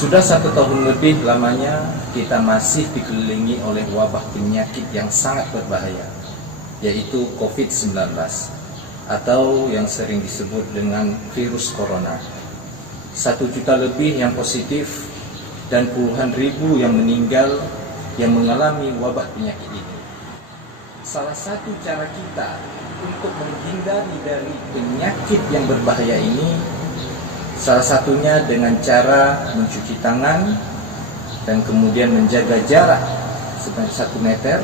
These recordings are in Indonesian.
Sudah 1 tahun lebih lamanya kita masih dikelilingi oleh wabah penyakit yang sangat berbahaya, yaitu COVID-19 atau yang sering disebut dengan virus corona. 1 juta lebih yang positif dan puluhan ribu yang meninggal yang mengalami wabah penyakit ini. Salah satu cara kita untuk menghindari dari penyakit yang berbahaya ini, salah satunya dengan cara mencuci tangan dan kemudian menjaga jarak sebanyak 1 meter,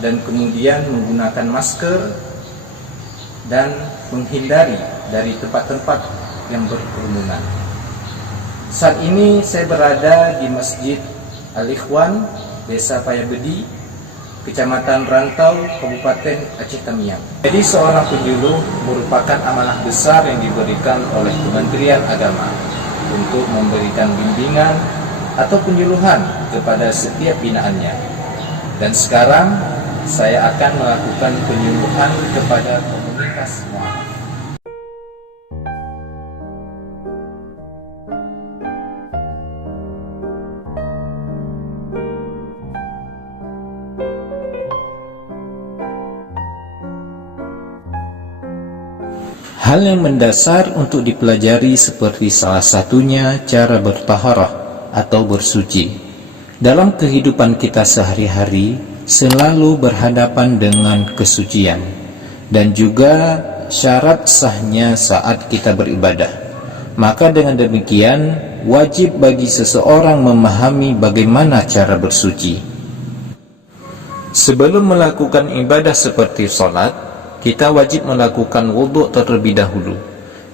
dan kemudian menggunakan masker dan menghindari dari tempat-tempat yang berkerumunan. Saat ini saya berada di Masjid Al-Ikhwan, Desa Payabedi, Kecamatan Rantau, Kabupaten Aceh Tamiang. Jadi seorang penyuluh merupakan amanah besar yang diberikan oleh Kementerian Agama untuk memberikan bimbingan atau penyuluhan kepada setiap binaannya. Dan sekarang saya akan melakukan penyuluhan kepada komunitas mualaf. Hal yang mendasar untuk dipelajari seperti salah satunya cara bertaharah atau bersuci. Dalam kehidupan kita sehari-hari selalu berhadapan dengan kesucian dan juga syarat sahnya saat kita beribadah. Maka dengan demikian wajib bagi seseorang memahami bagaimana cara bersuci. Sebelum melakukan ibadah seperti salat, kita wajib melakukan wudhu terlebih dahulu.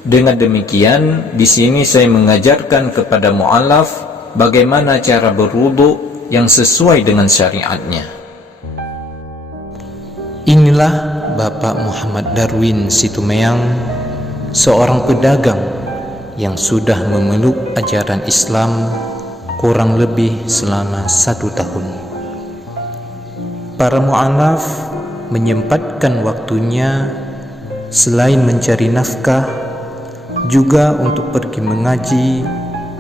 Dengan demikian, di sini saya mengajarkan kepada mu'alaf bagaimana cara berwudhu yang sesuai dengan syariatnya. Inilah Bapak Muhammad Darwin Situmeang, seorang pedagang yang sudah memeluk ajaran Islam kurang lebih selama 1 tahun. Para mu'alaf menyempatkan waktunya selain mencari nafkah juga untuk pergi mengaji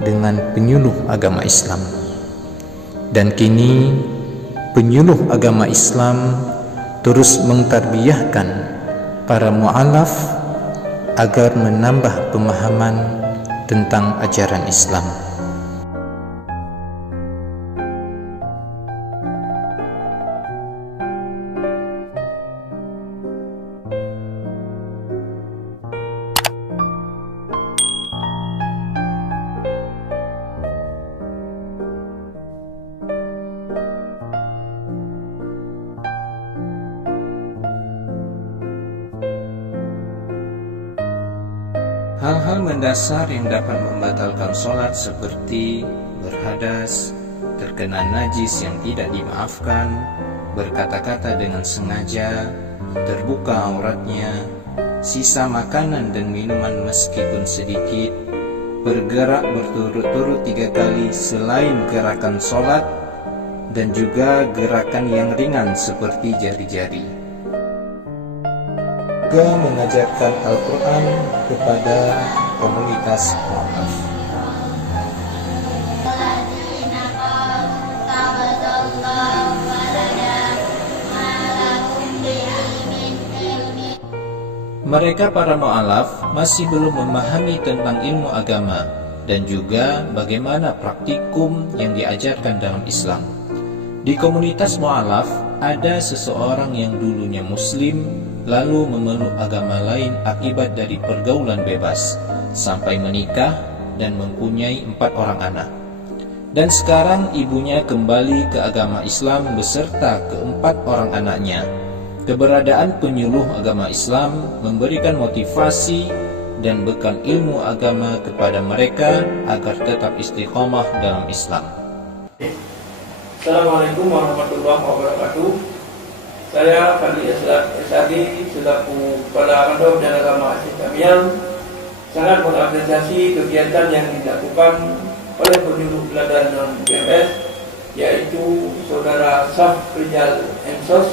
dengan penyuluh agama Islam. Dan kini penyuluh agama Islam terus mentarbiyahkan para mu'alaf agar menambah pemahaman tentang ajaran Islam. Hal-hal mendasar yang dapat membatalkan sholat seperti berhadas, terkena najis yang tidak dimaafkan, berkata-kata dengan sengaja, terbuka auratnya, sisa makanan dan minuman meskipun sedikit, bergerak berturut-turut 3 kali selain gerakan sholat, dan juga gerakan yang ringan seperti jari-jari. Juga mengajarkan Al-Quran kepada komunitas mu'alaf. Mereka para mu'alaf masih belum memahami tentang ilmu agama dan juga bagaimana praktikum yang diajarkan dalam Islam. Di komunitas mu'alaf ada seseorang yang dulunya muslim lalu memeluk agama lain akibat dari pergaulan bebas sampai menikah dan mempunyai 4 orang anak. Dan sekarang ibunya kembali ke agama Islam beserta ke-4 orang anaknya. Keberadaan penyuluh agama Islam memberikan motivasi dan bekal ilmu agama kepada mereka agar tetap istiqomah dalam Islam. Assalamualaikum warahmatullahi wabarakatuh. Saya Fadli Esadi selaku Kepala Mandor dan Agama Aceh Tamiang sangat mengapresiasi kegiatan yang dilakukan oleh penyuluh teladan non-PMS, yaitu Saudara Saf Rijal Ensos,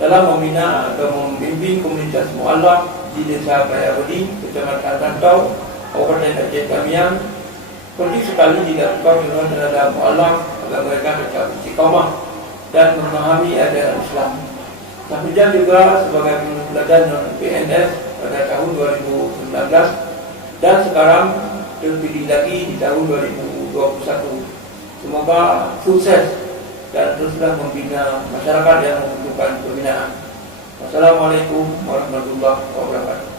dalam membina atau membimbing komunitas mu'alaf di Desa Payabedi, Kecamatan Rantau, Kabupaten Aceh Tamiang, perlu sekali dilakukan penyuluhan terhadap mu'alaf agar mereka tetap istiqamah dan memahami ajaran Islam. Kemudian juga sebagai pelajar non PNS pada tahun 2019 dan sekarang terpilih lagi di tahun 2021. Semoga sukses dan teruslah membina masyarakat yang membutuhkan pembinaan. Wassalamualaikum warahmatullahi wabarakatuh.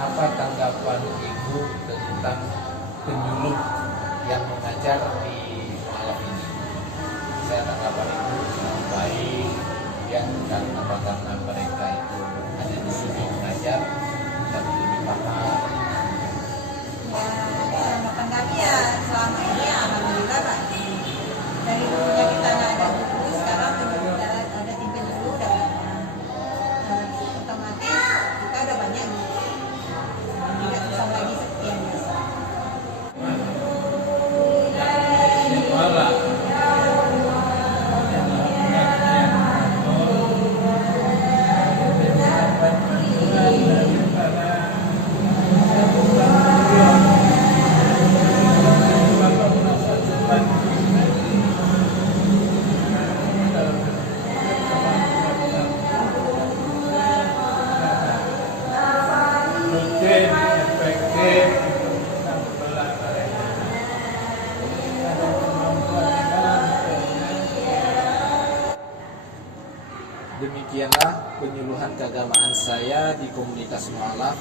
Apa tanggapan Ibu tentang penyuluh yang mengajar di malam ini? Saya tanggapan Ibu sangat baik, ya, karena mereka itu ada di sini mengajar dan lebih paham. Harapan kami ya selama ini alhamdulillah Pak, dari dulunya kita nggak ada buku, sekarang ada tim penyuluh udah banyak. Otomatis kita udah banyak tidak susah lagi seperti yang biasa. Demikianlah penyuluhan keagamaan saya di komunitas mu'alaf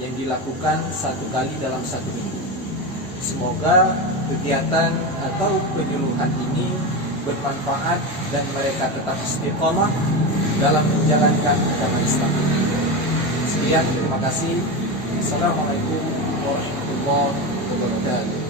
yang dilakukan 1 kali dalam 1 minggu. Semoga kegiatan atau penyuluhan ini bermanfaat dan mereka tetap istiqomah dalam menjalankan agama Islam. Sekian, terima kasih. Assalamualaikum warahmatullahi wabarakatuh.